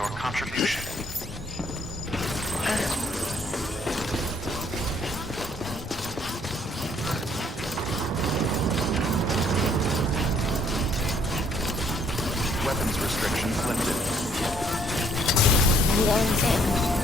your contribution. Weapons restrictions lifted. I'm going in.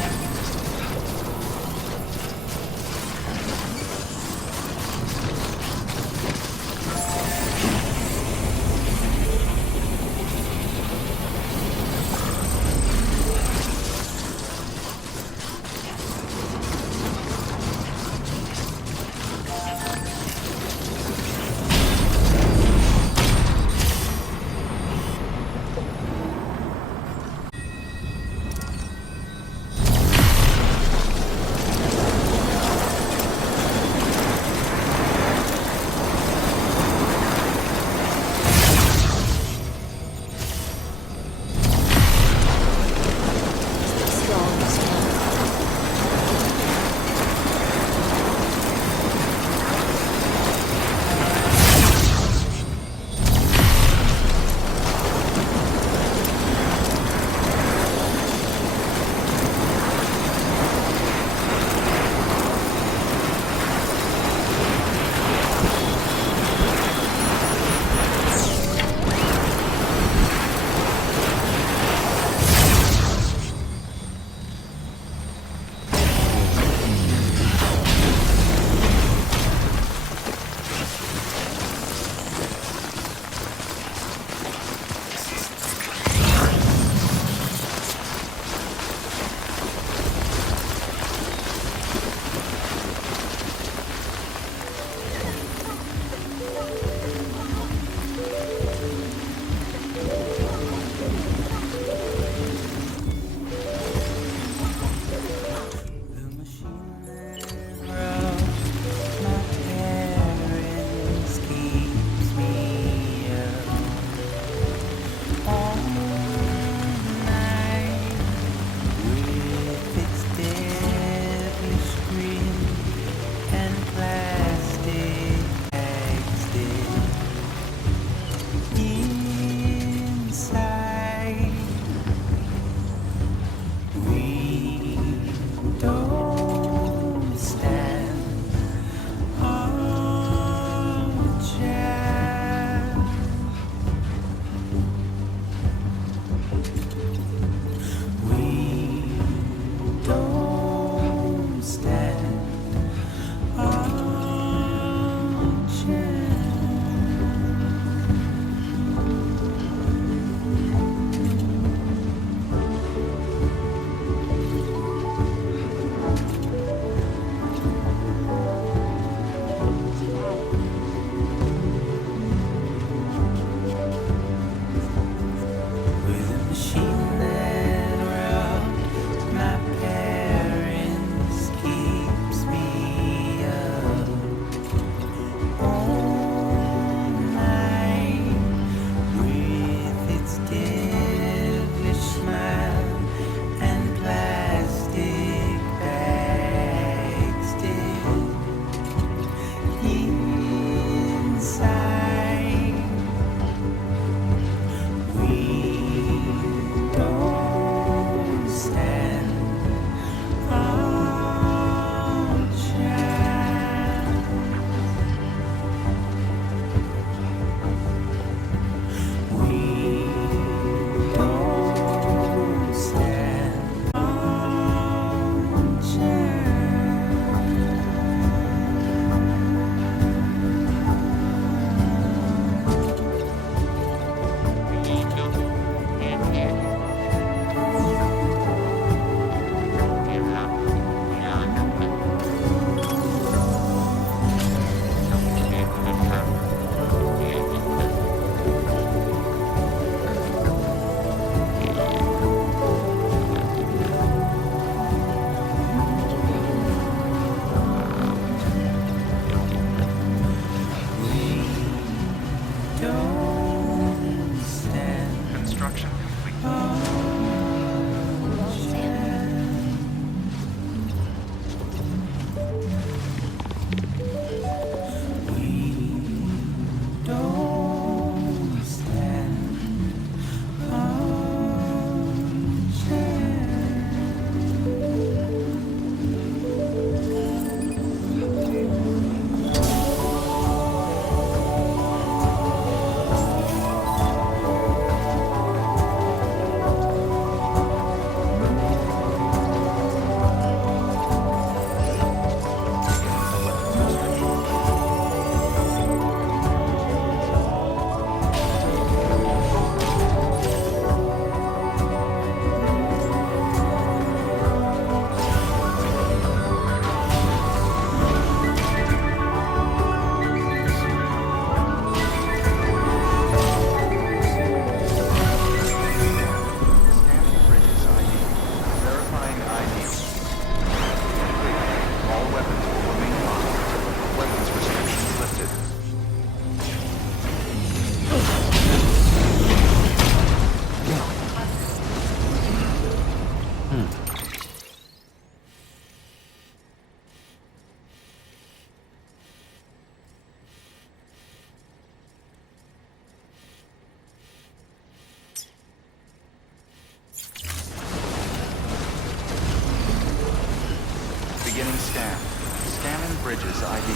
Scanning bridges ID.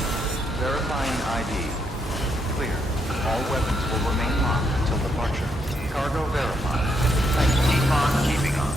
Verifying ID. Clear. All weapons will remain locked until departure. Cargo verified. Thank you. Keep on keeping on.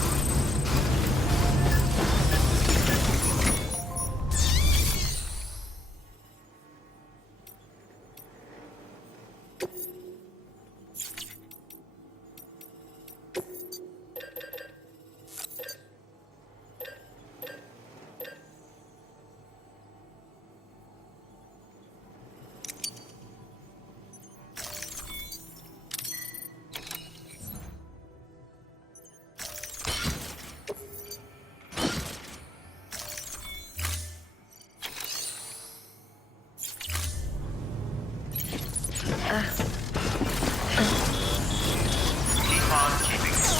Keep on keeping on.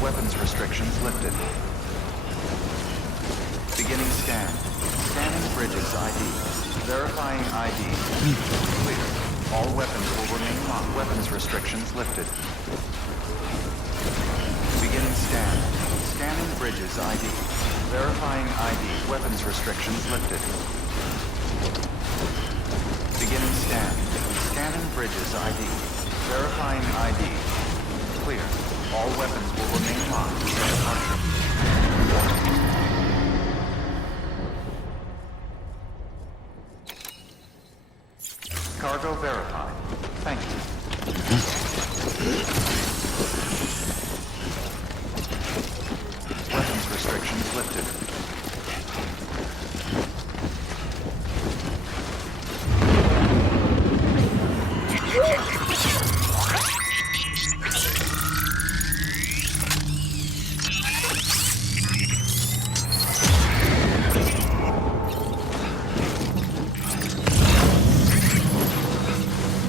Weapons restrictions lifted. Beginning scan. Scanning bridges ID. Verifying ID. Clear. All weapons will remain locked. Weapons restrictions lifted. Beginning scan. Scanning bridges ID. Verifying ID. Weapons restrictions lifted. Beginning scan. Scanning bridges ID. Verifying ID. Clear. All weapons will remain locked until departure. Cargo verified. Thank you. Weapons restrictions lifted.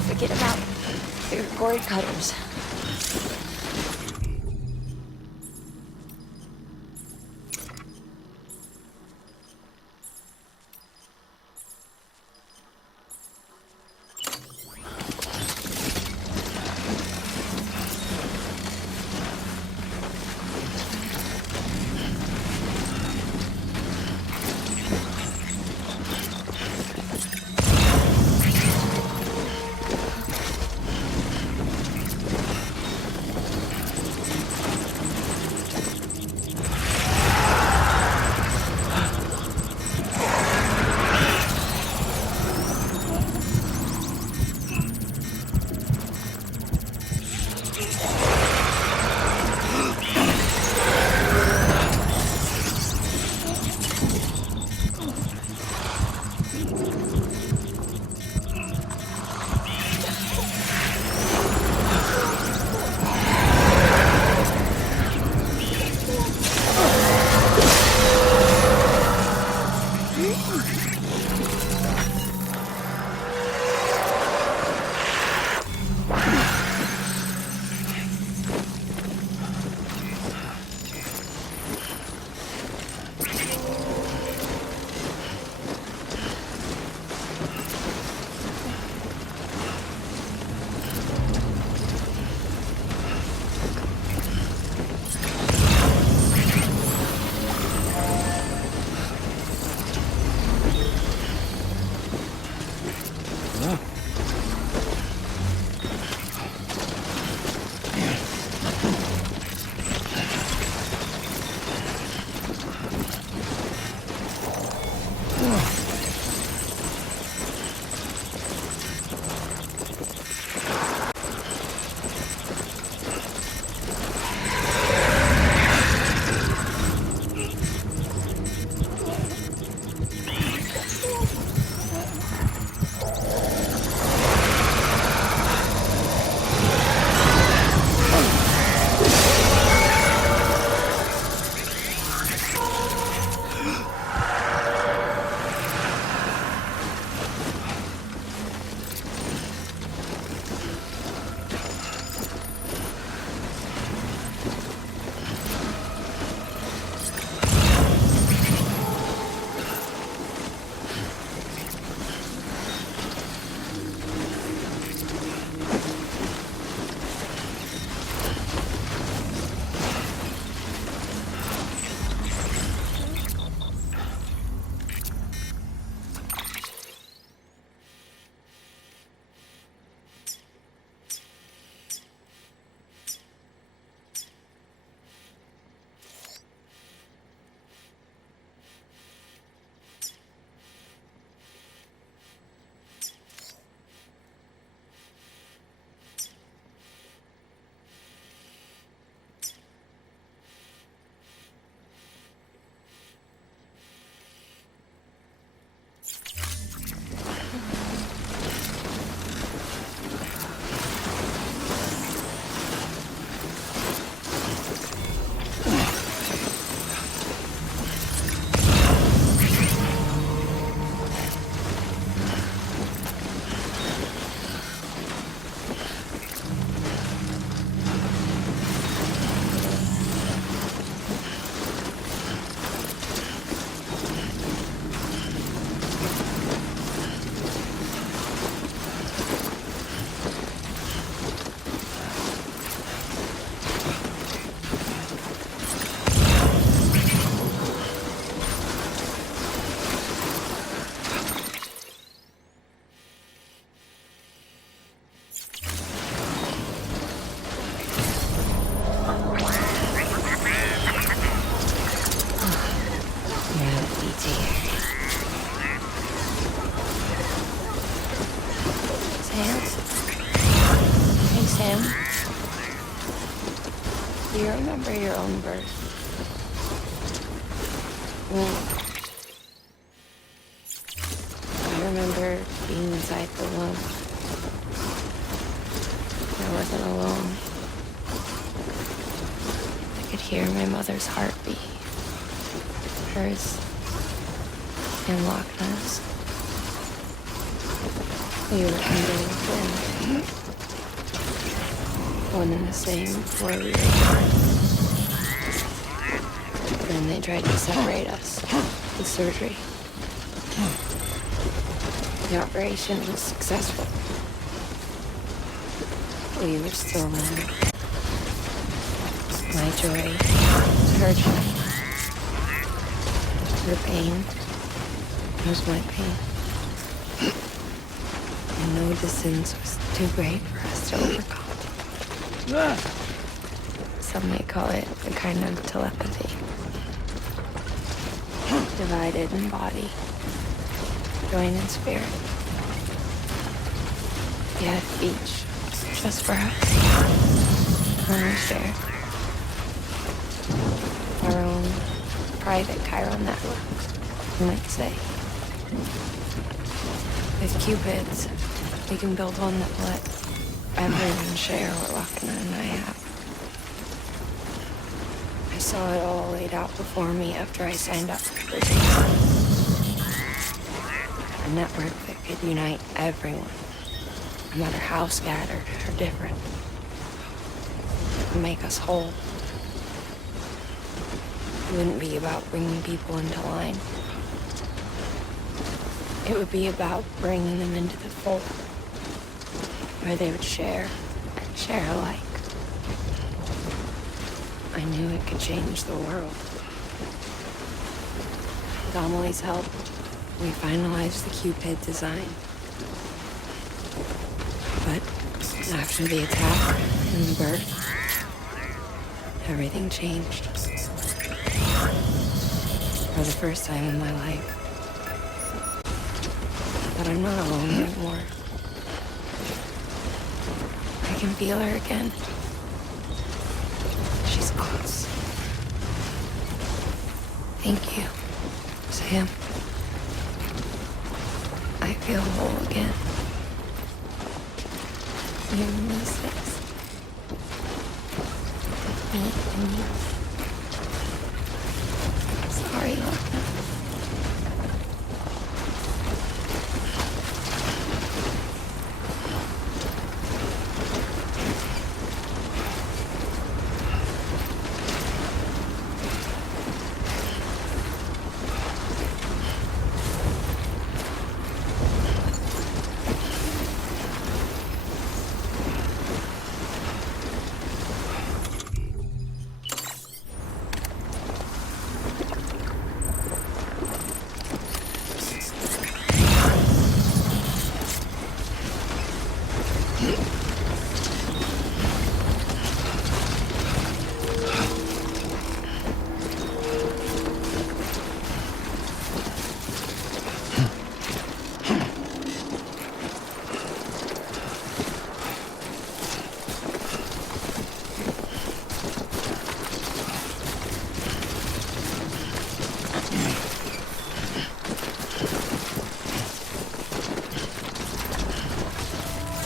Forget about your gourd cutters. Do you remember your own birth? I remember being inside the womb. I wasn't alone. I could hear my mother's heartbeat. Hers and Loch Ness. We were under one and the same before we were born. Then they tried to separate us with surgery. The operation was successful. We were still one. My joy, her joy. Her pain was my pain. And no distance was too great for us to overcome. Some may call it a kind of telepathy. Divided in body, joined in spirit. Yet each just for us. And we shared our own private chiral network, you might say. With Cupids, we can build one that will let everyone share what Lochna and I have. I saw it all laid out before me after I signed up for Bridges. A network that could unite everyone, no matter how scattered or different, and make us whole. It wouldn't be about bringing people into line. It would be about bringing them into the fold, where they would share and share alike. I knew it could change the world. With Amelie's help, we finalized the Cupid design. But after the attack and the birth, everything changed. For the first time in my life. But I'm not alone anymore. I can feel her again. She's close. Thank you, Sam. I feel whole again. You and me, Sis. Me and you. Sorry, Lochna.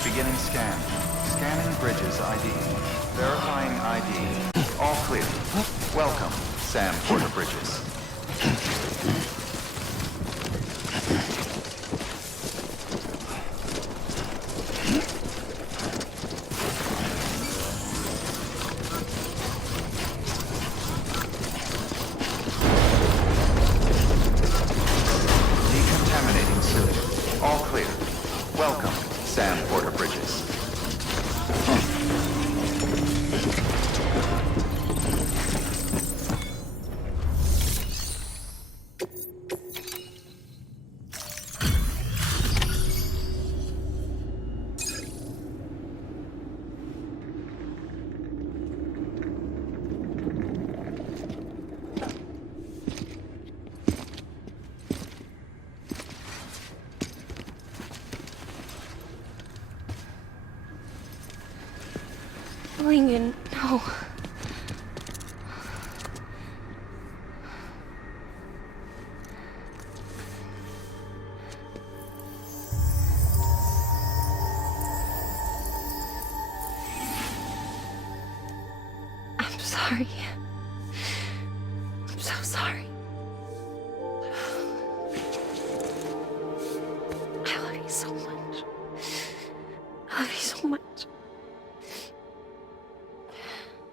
Beginning scan. Scanning Bridges ID. Verifying ID. All clear. Welcome, Sam Porter Bridges. Decontaminating suit. All clear. Welcome, Sam Porter Bridges. Lincoln, no. I'm sorry. I'm so sorry. I love you so much. I love you so much.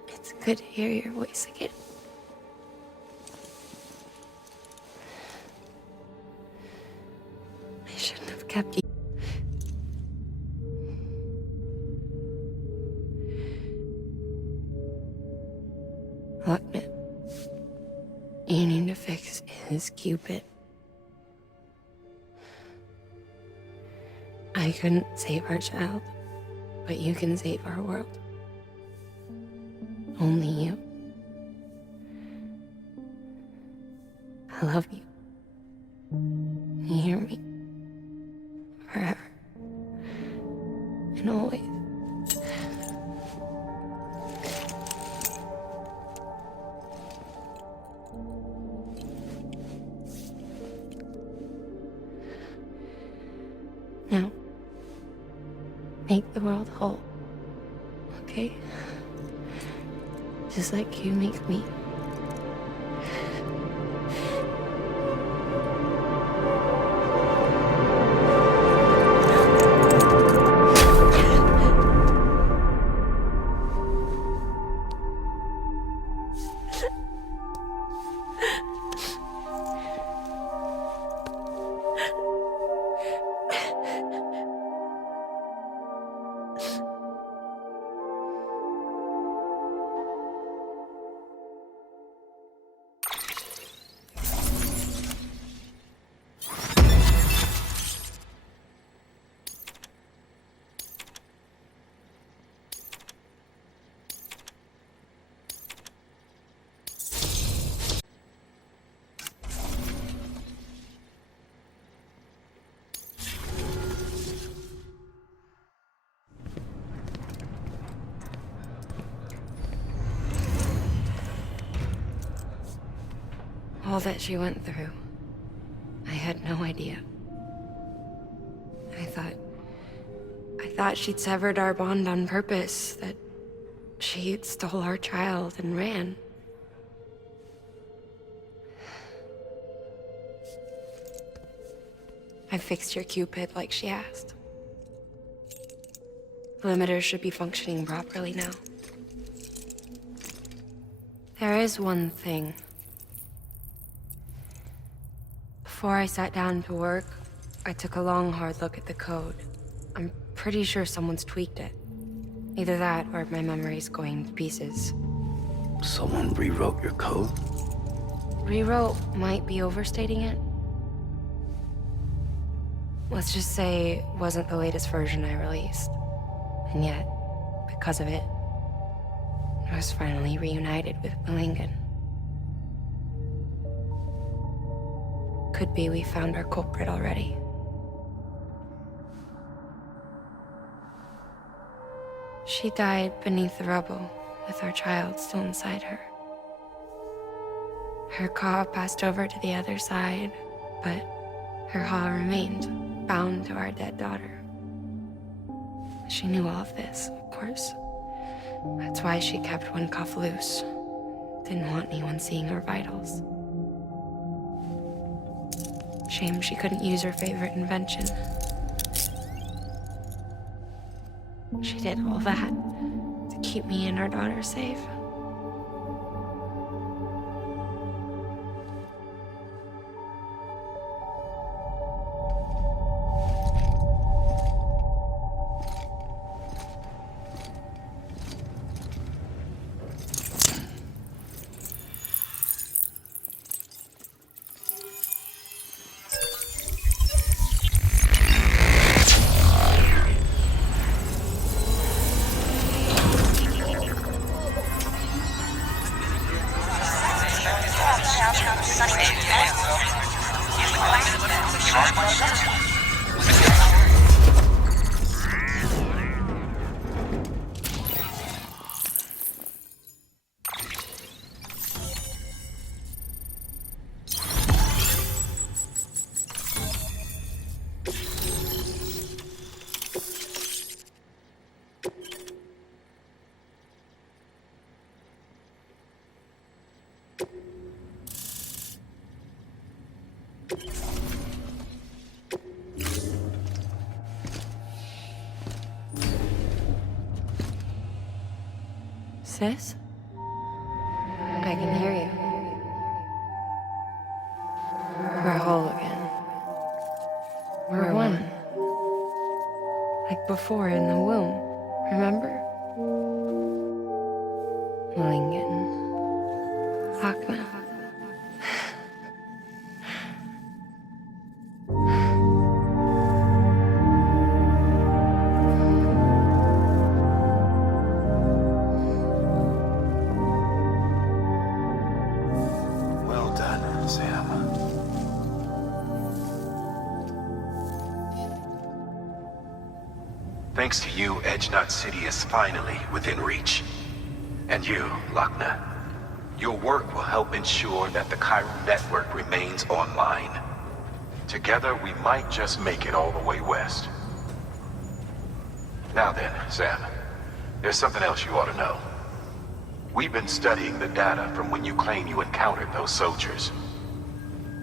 It's good to hear your voice again. I shouldn't have kept you. Look, man. You need to fix his Cupid. I couldn't save our child, but you can save our world. Only you. I love you. You hear me? Forever. And always. Now, make the world whole, okay? Just like you make me. All that she went through, I had no idea. I thought she'd severed our bond on purpose, that she stole our child and ran. I fixed your Cupid like she asked. The limiter should be functioning properly now. There is one thing. Before I sat down to work, I took a long, hard look at the code. I'm pretty sure someone's tweaked it. Either that, or my memory's going to pieces. Someone rewrote your code? Rewrote might be overstating it. Let's just say it wasn't the latest version I released. And yet, because of it, I was finally reunited with Malingan. Could be we found our culprit already. She died beneath the rubble, with our child still inside her. Her Ka passed over to the other side, but her Ha remained, bound to our dead daughter. She knew all of this, of course. That's why she kept one cuff loose. Didn't want anyone seeing her vitals. Shame she couldn't use her favorite invention. She did all that to keep me and our daughter safe. Sis? I can hear you. We're whole again. We're one. Like before in the womb, remember? Lingen. Akna. Well done, Sam. Thanks to you, Edge Knot City is finally within reach. And you, Lochner. Your work will help ensure that the chiral network remains online. Together, we might just make it all the way west. Now then, Sam, there's something else you ought to know. We've been studying the data from when you claim you encountered those soldiers.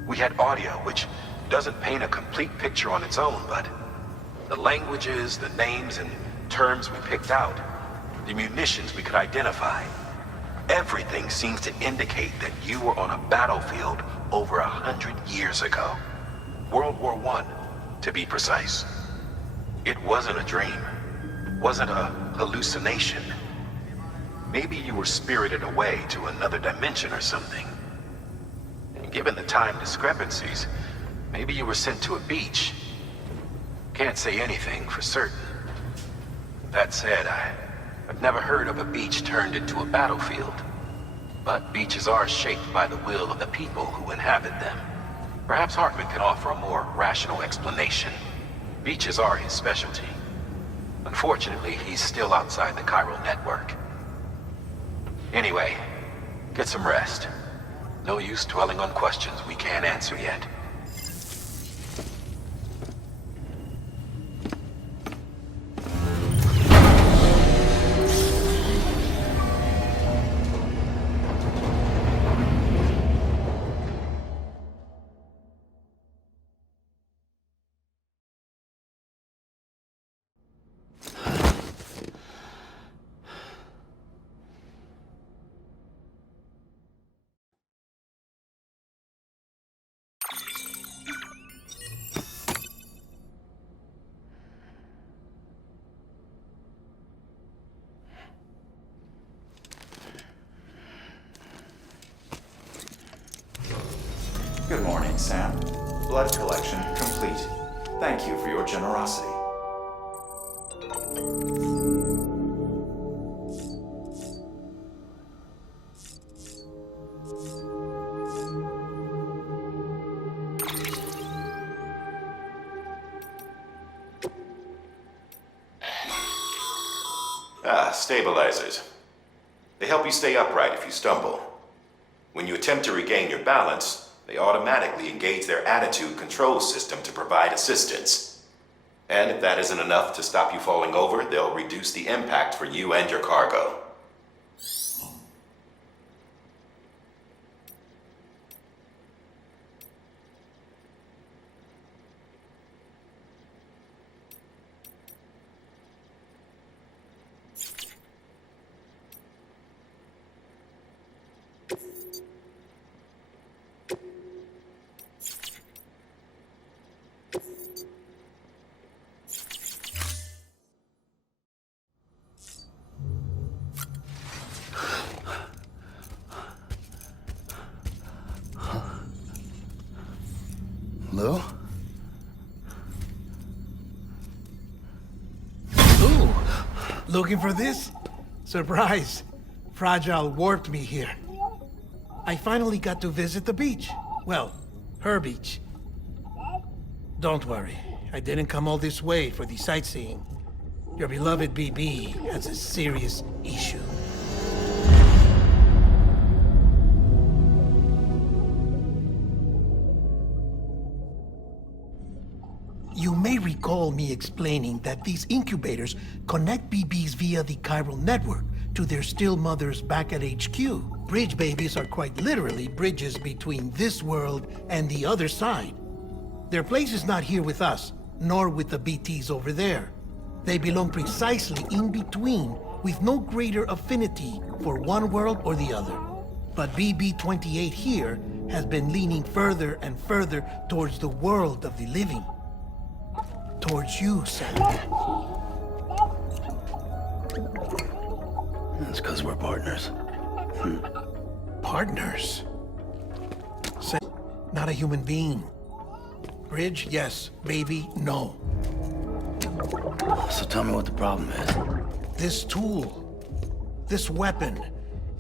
We had audio, which doesn't paint a complete picture on its own, but the languages, the names, and terms we picked out, the munitions we could identify, everything seems to indicate that you were on a battlefield over 100 years ago. World War I, to be precise. It wasn't a dream. Wasn't a hallucination. Maybe you were spirited away to another dimension or something. And given the time discrepancies, maybe you were sent to a beach. Can't say anything for certain. That said, I've never heard of a beach turned into a battlefield. But beaches are shaped by the will of the people who inhabit them. Perhaps Hartman can offer a more rational explanation. Beaches are his specialty. Unfortunately, he's still outside the chiral network. Anyway, get some rest. No use dwelling on questions we can't answer yet. Good morning, Sam. Blood collection complete. Thank you for your generosity. Stabilizers. They help you stay upright if you stumble. When you attempt to regain your balance, they automatically engage their attitude control system to provide assistance. And if that isn't enough to stop you falling over, they'll reduce the impact for you and your cargo. Hello? Ooh, looking for this? Surprise. Fragile warped me here. I finally got to visit the beach. Well, her beach. Don't worry, I didn't come all this way for the sightseeing. Your beloved BB has a serious issue. You may recall me explaining that these incubators connect BBs via the chiral network to their still mothers back at HQ. Bridge babies are quite literally bridges between this world and the other side. Their place is not here with us, nor with the BTs over there. They belong precisely in between, with no greater affinity for one world or the other. But BB-28 here has been leaning further and further towards the world of the living. Towards you, Sam. That's because we're partners. Partners? Sam, not a human being. Bridge, yes. Baby, no. So tell me what the problem is. This tool, this weapon,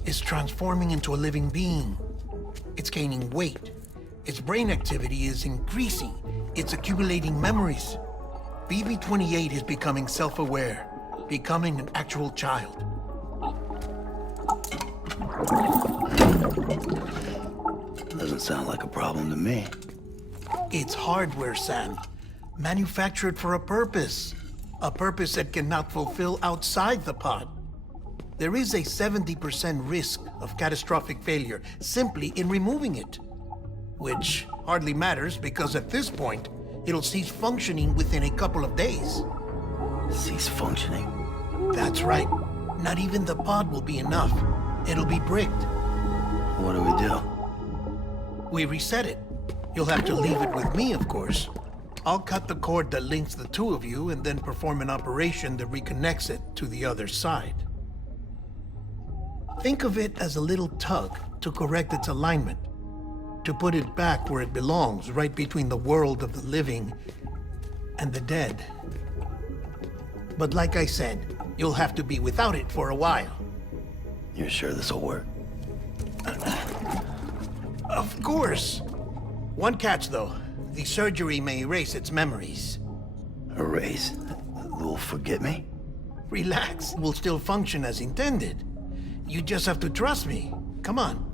is transforming into a living being. It's gaining weight. Its brain activity is increasing. It's accumulating memories. BB-28 is becoming self-aware, becoming an actual child. Doesn't sound like a problem to me. It's hardware, Sam. Manufactured for a purpose. A purpose that cannot fulfill outside the pod. There is a 70% risk of catastrophic failure simply in removing it. Which hardly matters because at this point, it'll cease functioning within a couple of days. Cease functioning? That's right. Not even the pod will be enough. It'll be bricked. What do we do? We reset it. You'll have to leave it with me, of course. I'll cut the cord that links the two of you and then perform an operation that reconnects it to the other side. Think of it as a little tug to correct its alignment, to put it back where it belongs, right between the world of the living and the dead. But like I said, you'll have to be without it for a while. You're sure this'll work? Of course. One catch, though. The surgery may erase its memories. Erase? Will forget me? Relax. It will still function as intended. You just have to trust me. Come on.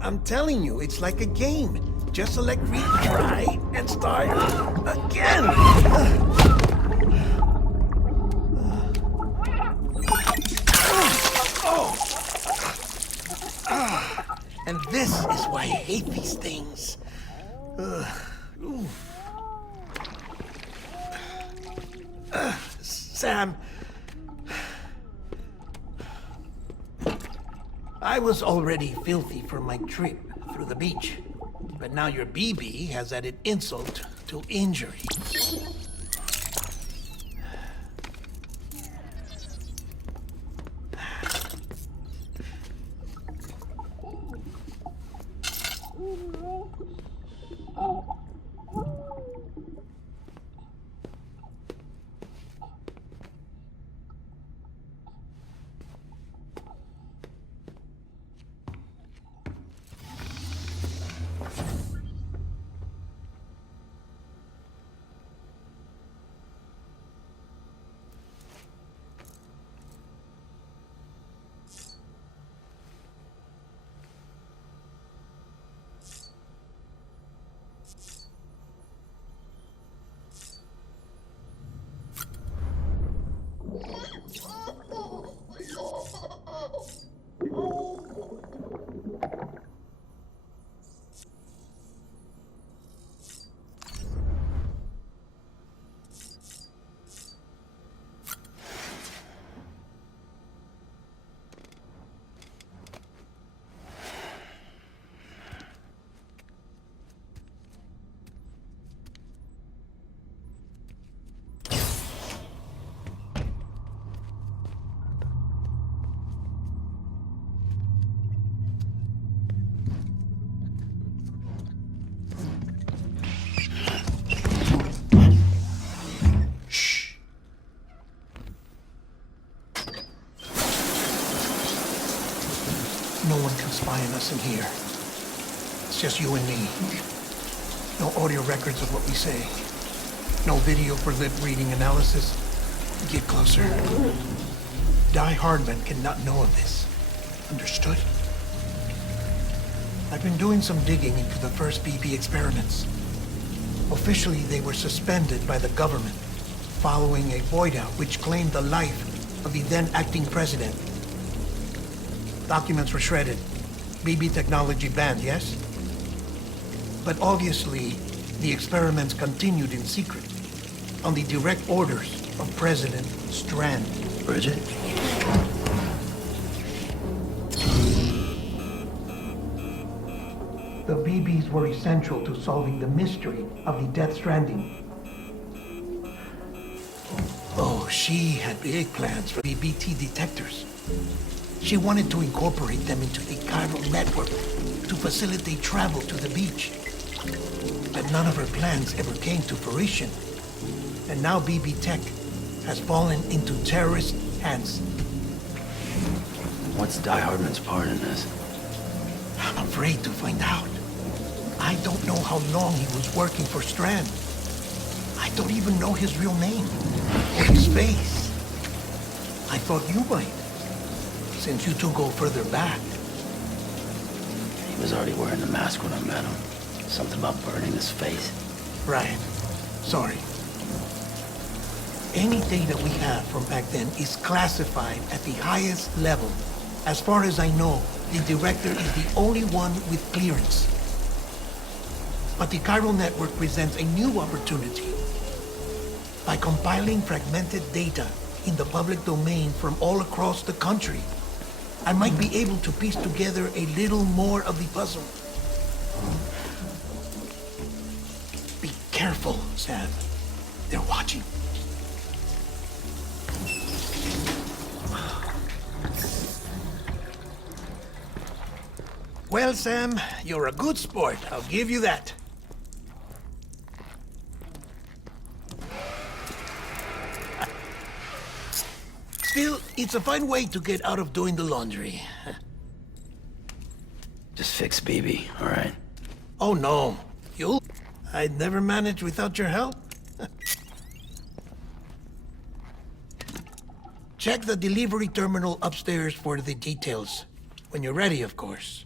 I'm telling you, it's like a game. Just select retry and start again. And this is why I hate these things. Sam, I was already filthy from my trip through the beach, but now your BB has added insult to injury. No one can spy on us in here. It's just you and me. No audio records of what we say. No video for lip-reading analysis. Get closer. Die Hardman cannot know of this. Understood? I've been doing some digging into the first BB experiments. Officially, they were suspended by the government, following a void-out which claimed the life of the then acting president. Documents were shredded. BB technology banned, yes? But obviously, the experiments continued in secret, on the direct orders of President Strand. Bridget? The BBs were essential to solving the mystery of the Death Stranding. Oh, she had big plans for BBT detectors. She wanted to incorporate them into the chiral network to facilitate travel to the beach. But none of her plans ever came to fruition. And now BB Tech has fallen into terrorist hands. What's Die Hardman's part in this? I'm afraid to find out. I don't know how long he was working for Strand. I don't even know his real name or his face. I thought you might, since you two go further back. He was already wearing the mask when I met him. Something about burning his face. Right. Sorry. Any data we have from back then is classified at the highest level. As far as I know, the director is the only one with clearance. But the chiral network presents a new opportunity. By compiling fragmented data in the public domain from all across the country, I might be able to piece together a little more of the puzzle. Be careful, Sam. They're watching. Well, Sam, you're a good sport. I'll give you that. Still, it's a fine way to get out of doing the laundry. Just fix BB, all right? Oh, no. You'll... I'd never manage without your help. Check the delivery terminal upstairs for the details. When you're ready, of course.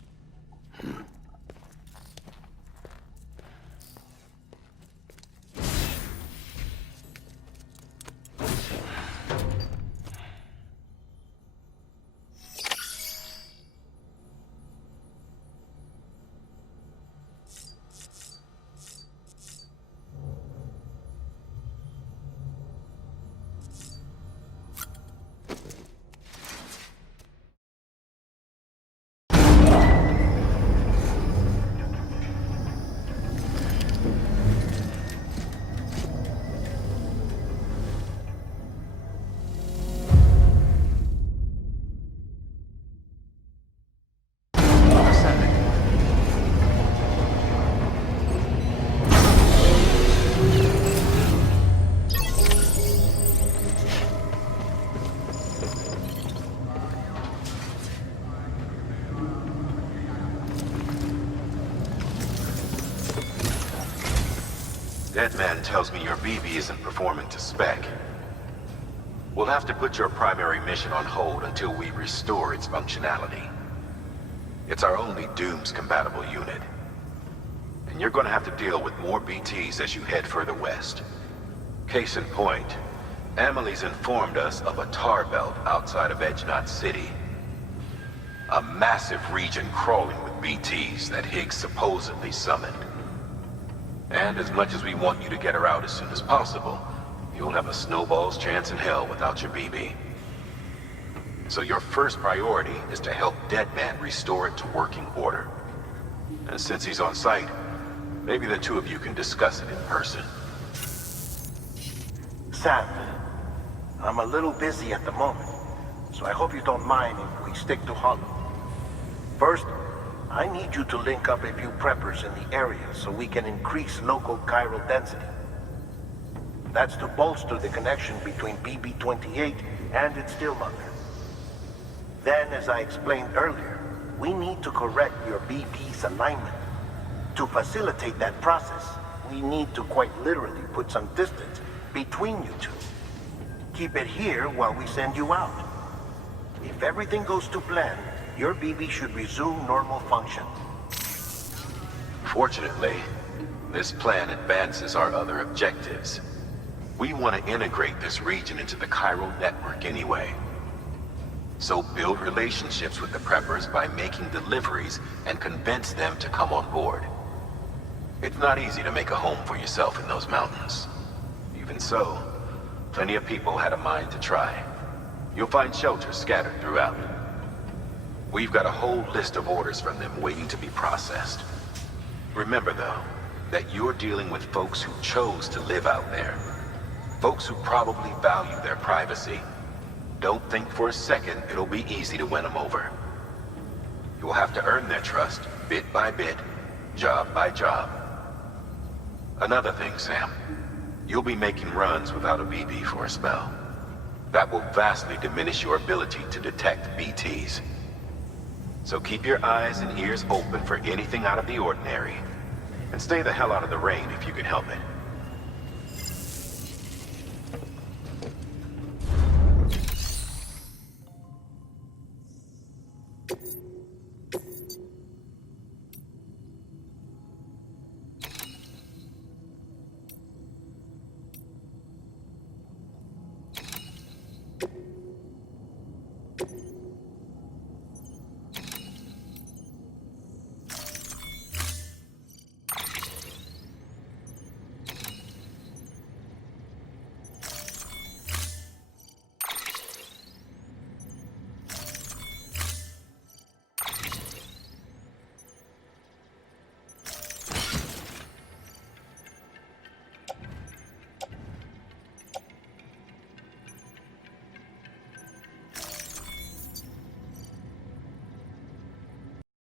Ascending. Deadman tells me your BB isn't performing to spec. We'll have to put your primary mission on hold until we restore its functionality. It's our only Dooms-compatible unit. And you're gonna have to deal with more BTs as you head further west. Case in point, Emily's informed us of a tar belt outside of Edge Knot City. A massive region crawling with BTs that Higgs supposedly summoned. And as much as we want you to get her out as soon as possible, you'll have a snowball's chance in hell without your BB. So your first priority is to help Deadman restore it to working order. And since he's on site, maybe the two of you can discuss it in person. Sam, I'm a little busy at the moment, so I hope you don't mind if we stick to Hollow. First, I need you to link up a few preppers in the area so we can increase local chiral density. That's to bolster the connection between BB-28 and its still mother. Then, as I explained earlier, we need to correct your BB's alignment. To facilitate that process, we need to quite literally put some distance between you two. Keep it here while we send you out. If everything goes to plan, your BB should resume normal function. Fortunately, this plan advances our other objectives. We want to integrate this region into the chiral network anyway. So build relationships with the preppers by making deliveries and convince them to come on board. It's not easy to make a home for yourself in those mountains. Even so, Plenty of people had a mind to try. You'll find shelters scattered throughout. We've got a whole list of orders from them waiting to be processed. Remember, though, that you're dealing with folks who chose to live out there. Folks who probably value their privacy. Don't think for a second it'll be easy to win them over. You will have to earn their trust, bit by bit, job by job. Another thing, Sam. You'll be making runs without a BB for a spell. That will vastly diminish your ability to detect BTs. So keep your eyes and ears open for anything out of the ordinary. And stay the hell out of the rain if you can help it.